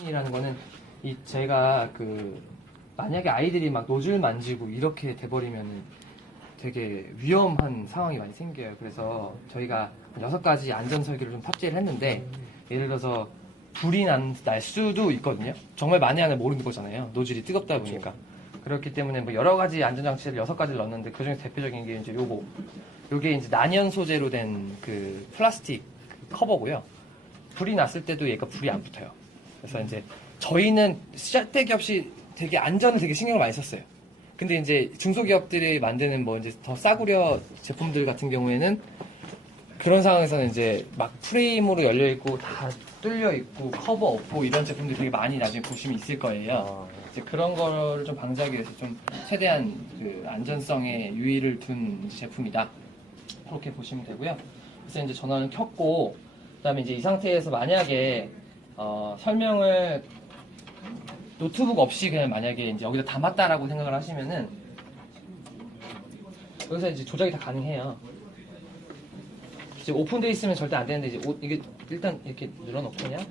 이라는 거는 제가 만약에 아이들이 막 노즐 만지고 이렇게 돼버리면 되게 위험한 상황이 많이 생겨요. 그래서 저희가 6가지 안전 설계를 좀 탑재를 했는데, 예를 들어서 불이 날 수도 있거든요. 정말 만에 하나 모르는 거잖아요. 노즐이 뜨겁다 보니까. 그렇기 때문에 뭐 여러 가지 안전 장치를 6가지를 넣었는데, 그 중에 대표적인 게 이제 요게 이제 난연 소재로 된 플라스틱 커버고요. 불이 났을 때도 얘가 불이 안 붙어요. 그래서 이제 저희는 쓸데기 없이 되게 안전을 되게 신경을 많이 썼어요. 근데 이제 중소기업들이 만드는 뭐 이제 더 싸구려 제품들 같은 경우에는 그런 상황에서는 이제 막 프레임으로 열려 있고 다 뚫려 있고 커버 없고 이런 제품들이 되게 많이 나중에 보시면 있을 거예요. 이제 그런 거를 좀 방지하기 위해서 좀 최대한 안전성에 유의를 둔 제품이다. 그렇게 보시면 되고요. 그래서 이제 전원을 켰고, 그다음에 이제 이 상태에서 만약에 설명을 노트북 없이 그냥 만약에 이제 여기다 담았다라고 생각을 하시면은 여기서 이제 조작이 다 가능해요. 이제 오픈되어 있으면 절대 안 되는데 이제 이게 일단 이렇게 눌러놓고 그냥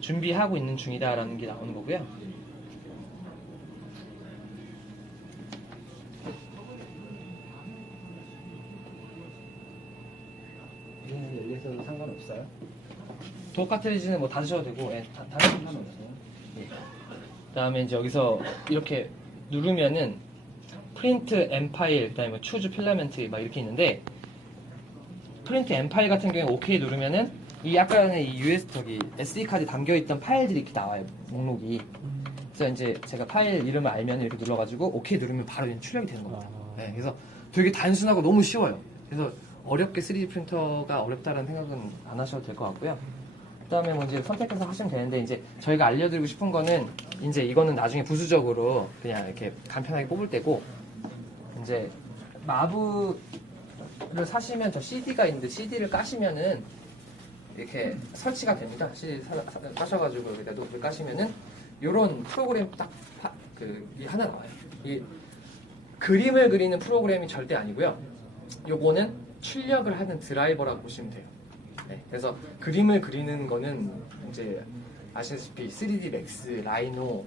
준비하고 있는 중이다라는 게 나오는 거고요. 열려서 상관없어요? 도어 카트리지는 뭐 닫으셔도 되고, 예, 닫으셔도 상관없어요. 예. 그다음에 이제 여기서 이렇게 누르면은 프린트 M 파일, 그다음에 뭐 추즈 필라멘트 막 이렇게 있는데, 프린트 M 파일 같은 경우에 OK 누르면은 이 약간의 이 SD 카드 담겨 있던 파일들이 이렇게 나와요, 목록이. 그래서 이제 제가 파일 이름을 알면 이렇게 눌러가지고 OK 누르면 바로 출력이 되는 겁니다. 네, 그래서 되게 단순하고 너무 쉬워요. 그래서 어렵게 3D 프린터가 어렵다는 생각은 안 하셔도 될 것 같고요. 그다음에 뭐 이제 선택해서 하시면 되는데, 이제 저희가 알려드리고 싶은 거는 이제 이거는 나중에 부수적으로 그냥 이렇게 간편하게 뽑을 때고, 이제 마부를 사시면 저 CD가 있는데 CD를 까시면은 이렇게 설치가 됩니다. CD 까셔가지고 여기다 노트를 까시면은 요런 프로그램 딱 이 하나 나와요. 이 그림을 그리는 프로그램이 절대 아니고요. 요거는 출력을 하는 드라이버라고 보시면 돼요. 네, 그래서 그림을 그리는 거는 이제 아시다시피 3D 맥스, 라이노,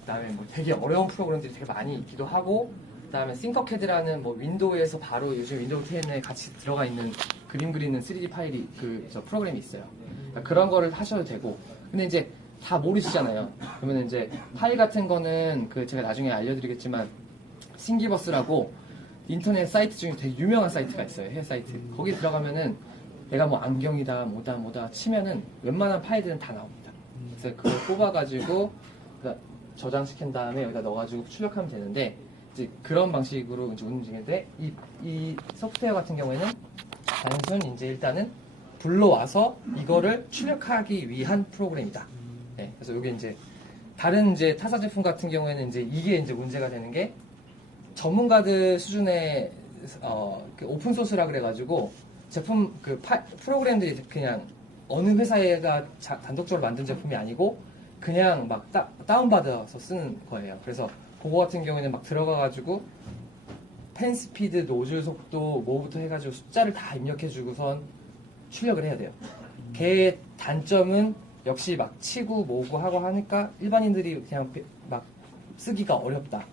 그다음에 뭐 되게 어려운 프로그램들이 되게 많이 있기도 하고, 그다음에 싱커캐드라는 뭐 윈도우에서 바로 요즘 윈도우 10에 같이 들어가 있는 그림 그리는 3D 파일이 저 프로그램이 있어요. 그러니까 그런 거를 하셔도 되고, 근데 이제 다 모르시잖아요. 그러면 이제 파일 같은 거는 제가 나중에 알려드리겠지만 싱기버스라고 인터넷 사이트 중에 되게 유명한 사이트가 있어요. 해외 사이트. 거기 들어가면은 내가 뭐 안경이다 뭐다 치면은 웬만한 파일들은 다 나옵니다. 그래서 그걸 뽑아가지고 저장시킨 다음에 여기다 넣어가지고 출력하면 되는데, 이제 그런 방식으로 이제 움직이는데, 이 소프트웨어 같은 경우에는 단순 이제 일단은 불러와서 이거를 출력하기 위한 프로그램이다. 네, 그래서 이게 이제 다른 이제 타사 제품 같은 경우에는 이제 이게 이제 문제가 되는 게, 전문가들 수준의 오픈 소스라 그래가지고 제품 프로그램들이 그냥 어느 회사가 단독적으로 만든 제품이 아니고 그냥 막 다운받아서 쓰는 거예요. 그래서 그거 같은 경우에는 막 들어가가지고 펜 스피드, 노즐 속도 뭐부터 해가지고 숫자를 다 입력해주고선 출력을 해야 돼요. 걔의 단점은 역시 막 치고 뭐고 하고 하니까 일반인들이 그냥 막 쓰기가 어렵다.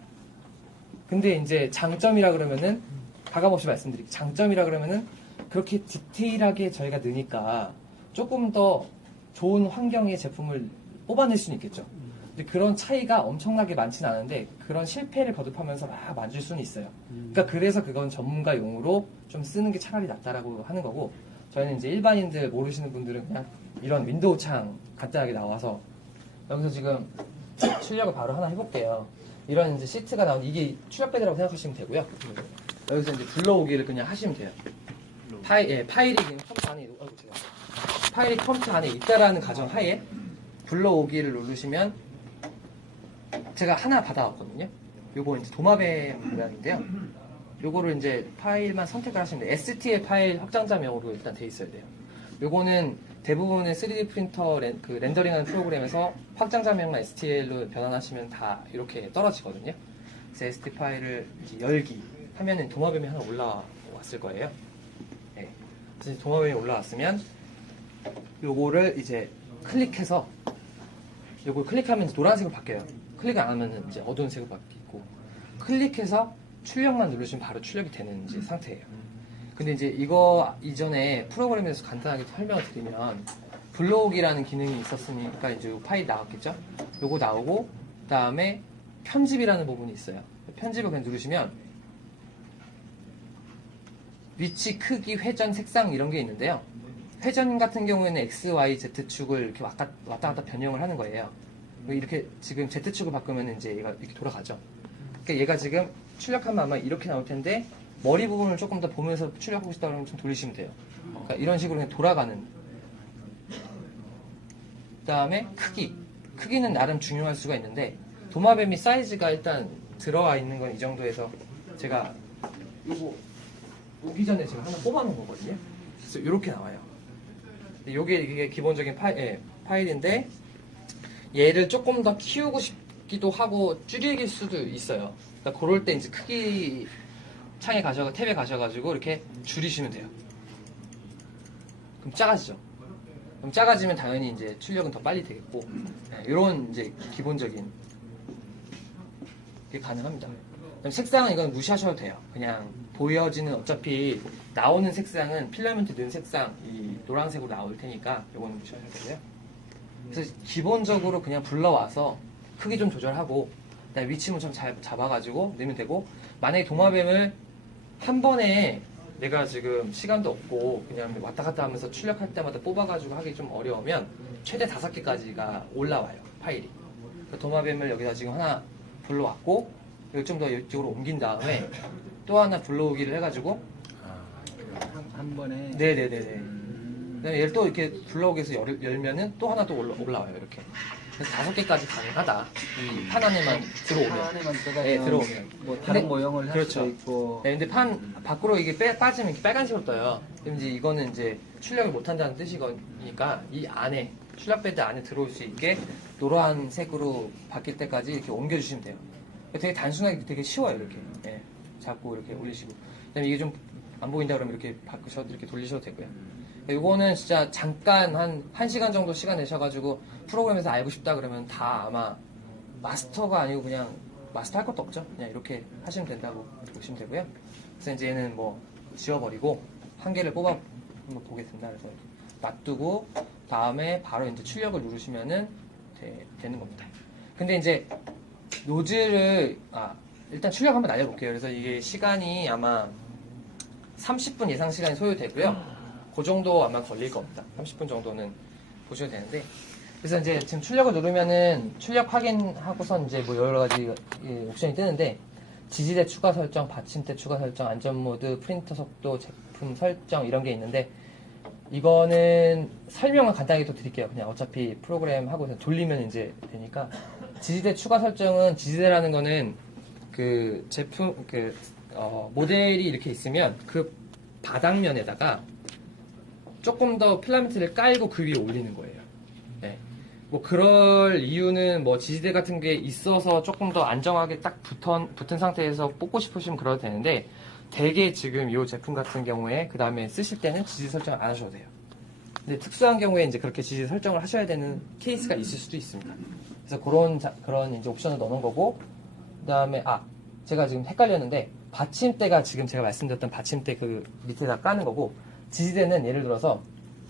근데 이제 장점이라 그러면은, 가감없이 말씀드릴게요. 장점이라 그러면은 그렇게 디테일하게 저희가 넣으니까 조금 더 좋은 환경의 제품을 뽑아낼 수는 있겠죠. 근데 그런 차이가 엄청나게 많지는 않은데 그런 실패를 거듭하면서 막 만질 수는 있어요. 그러니까 그래서 그건 전문가 용으로 좀 쓰는 게 차라리 낫다라고 하는 거고, 저희는 이제 일반인들 모르시는 분들은 그냥 이런 윈도우 창 간단하게 나와서 여기서 지금 출력을 바로 하나 해볼게요. 이런 이제 시트가 나오는 이게 출력배드라고 생각하시면 되고요. 여기서 이제 불러오기를 그냥 하시면 돼요. 파일이 그냥 컴퓨터 안에 파일이 컴퓨터 안에 있다라는 가정 하에 불러오기를 누르시면, 제가 하나 받아왔거든요. 요거 이제 도마뱀 모양인데요. 요거를 이제 파일만 선택을 하시면 돼요. STL 파일 확장자명으로 일단 돼 있어야 돼요. 요거는 대부분의 3D 프린터 렌더링하는 프로그램에서 확장자명만 STL로 변환하시면 다 이렇게 떨어지거든요. 그래서 ST 파일을 이제 열기 하면은 도마뱀이 하나 올라왔을 거예요. 네. 그래서 도마뱀이 올라왔으면 요거를 이제 클릭해서 요걸 클릭하면 이제 노란색으로 바뀌어요. 클릭 안 하면 이제 어두운 색으로 바뀌고 클릭해서 출력만 누르시면 바로 출력이 되는 이제 상태예요. 근데 이제 이거 이전에 프로그램에서 간단하게 설명을 드리면 블록이라는 기능이 있었으니까 이제 요 파일 나왔겠죠? 요거 나오고 그다음에 편집이라는 부분이 있어요. 편집을 그냥 누르시면 위치, 크기, 회전, 색상 이런 게 있는데요. 회전 같은 경우에는 X, Y, Z축을 이렇게 왔다 갔다 변형을 하는 거예요. 이렇게 지금 Z축을 바꾸면 이제 얘가 이렇게 돌아가죠. 그러니까 얘가 지금 출력하면 아마 이렇게 나올 텐데 머리 부분을 조금 더 보면서 출력하고 싶다 그러면 좀 돌리시면 돼요. 그러니까 이런 식으로 그냥 돌아가는. 그 다음에 크기는 나름 중요할 수가 있는데 도마뱀이 사이즈가 일단 들어와 있는 건 이 정도에서 제가 이거 오기 전에 제가 하나 뽑아놓은 거거든요. 그래서 이렇게 나와요. 이게 기본적인 파일인데 얘를 조금 더 키우고 싶기도 하고 줄일 수도 있어요. 그러니까 그럴 때 이제 크기 탭에 가셔가지고 이렇게 줄이시면 돼요. 그럼 작아지죠. 그럼 작아지면 당연히 이제 출력은 더 빨리 되겠고, 이런 이제 기본적인 게 가능합니다. 그럼 색상은 이건 무시하셔도 돼요. 그냥 보여지는 어차피 나오는 색상은 필라멘트 넣은 색상 이 노란색으로 나올 테니까 이거는 무시하셔도 되고요. 그래서 기본적으로 그냥 불러와서 크기 좀 조절하고 그다음에 위치만 좀 잘 잡아가지고 넣으면 되고 만약에 도마뱀을 한 번에 내가 지금 시간도 없고 그냥 왔다 갔다 하면서 출력할 때마다 뽑아가지고 하기 좀 어려우면 최대 5개까지가 올라와요 파일이. 그 도마뱀을 여기다 지금 하나 불러왔고 이걸 좀 더 이쪽으로 옮긴 다음에 또 하나 불러오기를 해가지고 한 번에. 네네네네. 그다음에 얘를 또 이렇게 불러오기 해서 열면은 또 하나 또 올라와요 이렇게. 그래서 5개까지 가능하다. 이 판 안에만 들어오면. 판 안에만 들어가면. 네, 들어오면. 뭐 다른 근데- 모형을 할 그렇죠. 수도 있고. 네, 근데 판 밖으로 이게 빠지면 이렇게 빨간색으로 떠요. 그럼 이제 이거는 이제 출력을 못 한다는 뜻이니까 이 안에 출력 배드 안에 들어올 수 있게 노란색으로 바뀔 때까지 이렇게 옮겨주시면 돼요. 되게 단순하게 되게 쉬워요 이렇게. 예, 잡고 이렇게 올리시고. 그다음에 이게 좀 안 보인다 그러면 이렇게 바꾸셔도 이렇게 돌리셔도 되고요. 이거는 진짜 잠깐 한 1시간 정도 시간 내셔가지고 프로그램에서 알고 싶다 그러면 다 아마 마스터가 아니고 그냥 마스터 할 것도 없죠. 그냥 이렇게 하시면 된다고 보시면 되고요. 그래서 이제 얘는 뭐 지워버리고 한 개를 뽑아 한번 보겠습니다. 그래서 이렇게 놔두고 다음에 바로 이제 출력을 누르시면은 되는 겁니다. 근데 이제 노즐을 일단 출력 한번 날려볼게요. 그래서 이게 시간이 아마 30분 예상 시간이 소요되고요. 그 정도 아마 걸릴 겁니다. 30분 정도는 보셔도 되는데. 그래서 이제 지금 출력을 누르면은 출력 확인하고선 이제 뭐 여러 가지 옵션이 뜨는데 지지대 추가 설정, 받침대 추가 설정, 안전 모드, 프린터 속도, 제품 설정 이런 게 있는데 이거는 설명을 간단하게 또 드릴게요. 그냥 어차피 프로그램 하고 돌리면 이제 되니까 지지대 추가 설정은 지지대라는 거는 그 제품 모델이 이렇게 있으면 그 바닥면에다가 조금 더 필라멘트를 깔고 그 위에 올리는 거예요. 네. 뭐 그럴 이유는 뭐 지지대 같은 게 있어서 조금 더 안정하게 딱 붙은 상태에서 뽑고 싶으시면 그러도 되는데 대개 지금 이 제품 같은 경우에 그 다음에 쓰실 때는 지지대 설정 안 하셔도 돼요. 근데 특수한 경우에 이제 그렇게 지지대 설정을 하셔야 되는 케이스가 있을 수도 있습니다. 그래서 그런 이제 옵션을 넣어놓은 거고 그 다음에 제가 지금 헷갈렸는데 받침대가 지금 제가 말씀드렸던 받침대 그 밑에다 까는 거고 지지대는 예를 들어서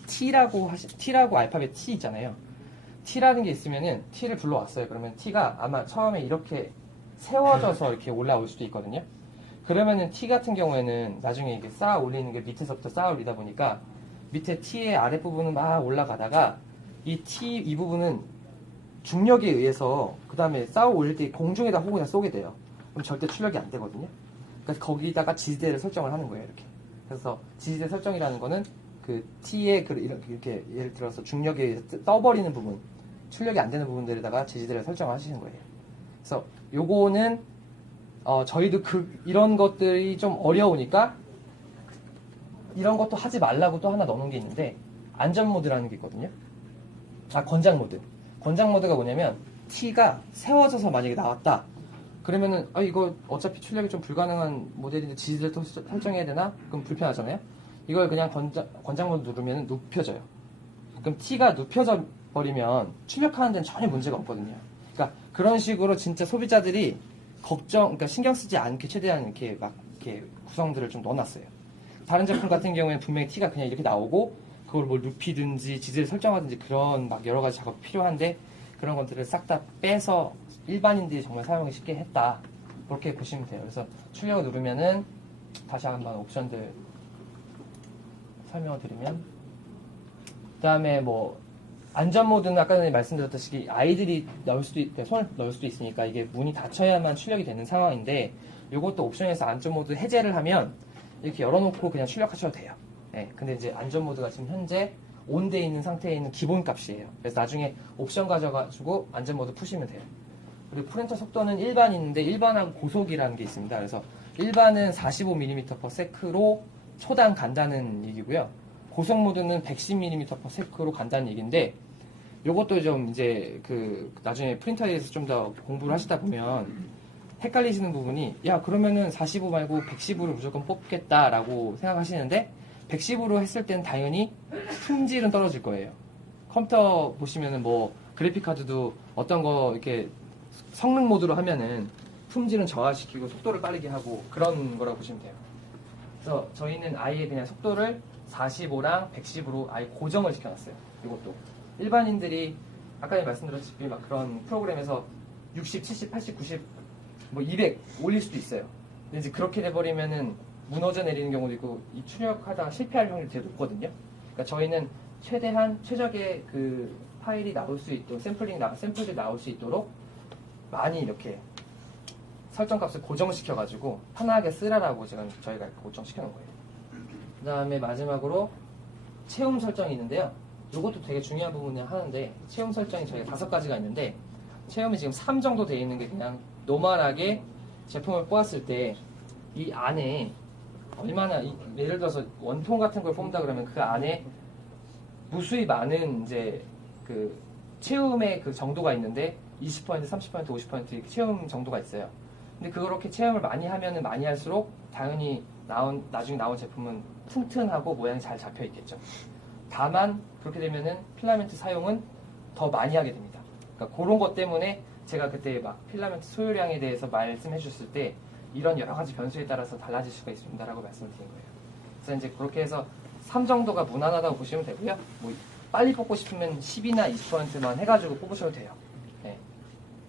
T라고 알파벳 T 있잖아요. T라는 게 있으면은 T를 불러왔어요. 그러면 T가 아마 처음에 이렇게 세워져서 이렇게 올라올 수도 있거든요. 그러면은 T 같은 경우에는 나중에 이게 쌓아 올리는 게 밑에서부터 쌓아 올리다 보니까 밑에 T의 아랫부분은 막 올라가다가 이 부분은 중력에 의해서 그 다음에 쌓아 올릴 때 공중에다 호구가 쏘게 돼요. 그럼 절대 출력이 안 되거든요. 그래서 거기다가 지지대를 설정을 하는 거예요, 이렇게. 그래서 지지대 설정이라는 거는 그 T의 이렇게 예를 들어서 중력에 의해서 떠버리는 부분, 출력이 안 되는 부분들에다가 지지대를 설정을 하시는 거예요. 그래서 요거는 저희도 이런 것들이 좀 어려우니까 이런 것도 하지 말라고 또 하나 넣어놓은 게 있는데 안전 모드라는 게 있거든요. 권장 모드. 권장 모드가 뭐냐면 T가 세워져서 만약에 나왔다. 그러면은 이거 어차피 출력이 좀 불가능한 모델인데 지지대를 또 설정해야 되나? 그럼 불편하잖아요. 이걸 그냥 권장 모드 누르면 눕혀져요. 그럼 T가 눕혀져 버리면 출력하는 데는 전혀 문제가 없거든요. 그러니까 그런 식으로 진짜 소비자들이 그러니까 신경 쓰지 않게 최대한 이렇게 막 이렇게 구성들을 좀 넣어놨어요. 다른 제품 같은 경우에는 분명히 티가 그냥 이렇게 나오고 그걸 뭐 눕히든지 지지를 설정하든지 그런 막 여러 가지 작업이 필요한데 그런 것들을 싹 다 빼서 일반인들이 정말 사용하기 쉽게 했다. 그렇게 보시면 돼요. 그래서 출력을 누르면은 다시 한번 옵션들 설명을 드리면 그다음에 뭐 안전 모드는 아까 전에 말씀드렸다시피 아이들이 손을 넣을 수도 있으니까 이게 문이 닫혀야만 출력이 되는 상황인데 이것도 옵션에서 안전 모드 해제를 하면 이렇게 열어놓고 그냥 출력하셔도 돼요. 네, 근데 이제 안전 모드가 지금 현재 온돼 있는 상태에 있는 기본 값이에요. 그래서 나중에 옵션 가져가지고 안전 모드 푸시면 돼요. 그리고 프린터 속도는 일반인데 일반하고 고속이라는 게 있습니다. 그래서 일반은 45mm/s로 초당 간다는 얘기고요. 고속 모드는 110mm/s로 간다는 얘기인데 요것도 좀 이제 나중에 프린터에 대해서 좀 더 공부를 하시다 보면 헷갈리시는 부분이 야 그러면은 45 말고 110으로 무조건 뽑겠다라고 생각하시는데 110으로 했을 때는 당연히 품질은 떨어질 거예요. 컴퓨터 보시면은 뭐 그래픽카드도 어떤 거 이렇게 성능 모드로 하면은 품질은 저하시키고 속도를 빠르게 하고 그런 거라고 보시면 돼요. 그래서 저희는 아예 그냥 속도를 45랑 110으로 아예 고정을 시켜놨어요. 이것도 일반인들이 아까 말씀드렸다시피 막 그런 프로그램에서 60, 70, 80, 90, 뭐 200 올릴 수도 있어요. 근데 이제 그렇게 돼버리면은 무너져 내리는 경우도 있고 이 출력하다가 실패할 확률이 되게 높거든요. 그러니까 저희는 최대한 최적의 그 파일이 나올 수 있도록 샘플들이 나올 수 있도록 많이 이렇게 설정값을 고정시켜가지고 편하게 쓰라라고 저희가 고정시켜 놓은 거예요. 그 다음에 마지막으로 체험 설정이 있는데요. 이것도 되게 중요한 부분을 하는데 체험 설정이 저희가 5가지가 있는데 체험이 지금 3 정도 되어 있는 게 그냥 노멀하게 제품을 뽑았을 때 이 안에 얼마나 예를 들어서 원통 같은 걸 뽑는다 그러면 그 안에 무수히 많은 이제 그 체험의 그 정도가 있는데 20%, 30%, 50% 이렇게 체험 정도가 있어요. 근데 그렇게 체험을 많이 하면은 많이 할수록 당연히 나중에 나온 제품은 튼튼하고 모양이 잘 잡혀 있겠죠. 다만 그렇게 되면은 필라멘트 사용은 더 많이 하게 됩니다. 그러니까 그런 것 때문에 제가 그때 막 필라멘트 소요량에 대해서 말씀해 주셨을 때 이런 여러 가지 변수에 따라서 달라질 수가 있습니다라고 말씀을 드린 거예요. 그래서 이제 그렇게 해서 3 정도가 무난하다고 보시면 되고요. 뭐 빨리 뽑고 싶으면 10이나 20%만 해가지고 뽑으셔도 돼요. 네.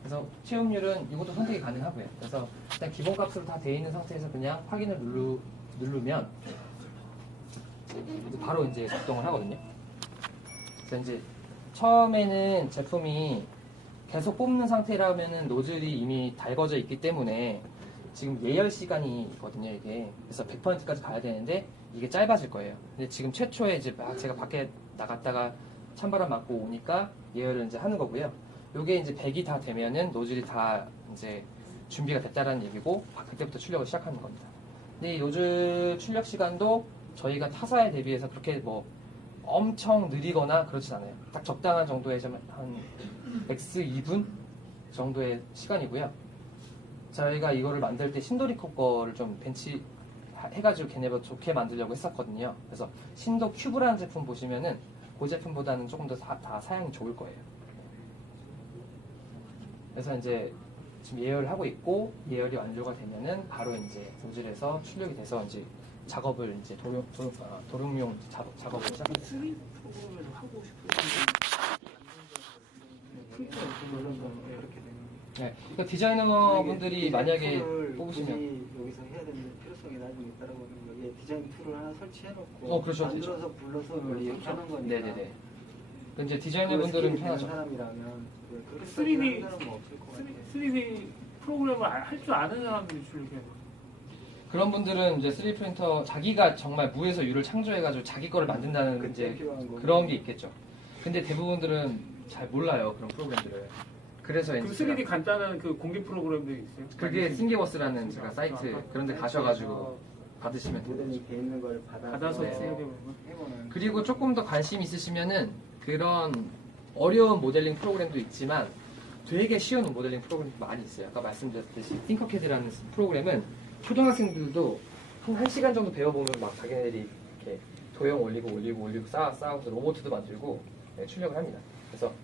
그래서 체험률은 이것도 선택이 가능하고요. 그래서 일단 기본 값으로 다 되어 있는 상태에서 그냥 확인을 누르면 바로 이제 작동을 하거든요. 그래서 이제 처음에는 제품이 계속 뽑는 상태라면은 노즐이 이미 달궈져 있기 때문에 지금 예열 시간이거든요, 이게. 그래서 100%까지 가야 되는데 이게 짧아질 거예요. 근데 지금 최초에 이제 막 제가 밖에 나갔다가 찬바람 맞고 오니까 예열을 이제 하는 거고요. 요게 이제 100이 다 되면은 노즐이 다 이제 준비가 됐다라는 얘기고 그때부터 출력을 시작하는 겁니다. 근데 이 노즐 출력 시간도 저희가 타사에 대비해서 그렇게 뭐 엄청 느리거나 그렇진 않아요. 딱 적당한 정도의 한 X 2분 정도의 시간이고요. 저희가 이거를 만들 때 신도리코 거를 좀 벤치 해가지고 걔네보다 좋게 만들려고 했었거든요. 그래서 신도 큐브라는 제품 보시면은 그 제품보다는 조금 더 다 사양이 좋을 거예요. 그래서 이제 지금 예열을 하고 있고 예열이 완료가 되면은 바로 이제 노즐에서 출력이 돼서 이제 작업을 이제 도룡용 작업을 시작합니다. 3D 프로그램을 하고 싶으면 이렇게 되는 네, 그러니까 디자이너분들이 만약에 뽑으시면 여기서 해야 되는 필요성이 나중에 있다라고 하는 거예요. 디자인 툴을 하나 설치해놓고 그렇죠, 만들어서 불러서 이렇게 하는 거니까. 네네네. 이제 디자이너분들은 편하죠. 사람이라면 그렇게 3D 사람은 뭐 없을 것 같아요. 3D 프로그램을 할 줄 아는 사람들이 출력해요. 그런 분들은 이제 3D 프린터 자기가 정말 무에서 유를 창조해가지고 자기 거를 만든다는 그때 이제 필요한 거. 그런 게 있겠죠. 근데 대부분들은 잘 몰라요 그런 프로그램들을. 그래서 그 이제 3D 간단한 그 공개 프로그램들이 있어요. 그게 싱기버스라는 제가 사이트 그런데 가셔가지고 받으시면 돼요. 모델링 돼 있는 걸 받아서 네. 생각해보면 해보는. 그리고 조금 더 관심 있으시면은 그런 어려운 모델링 프로그램도 있지만 되게 쉬운 모델링 프로그램도 많이 있어요. 아까 말씀드렸듯이 띵커캐드라는 프로그램은 초등학생들도 한 1시간 정도 배워보면 막 자기네들이 이렇게 도형 올리고 쌓아서 로봇도 만들고 네, 출력을 합니다. 그래서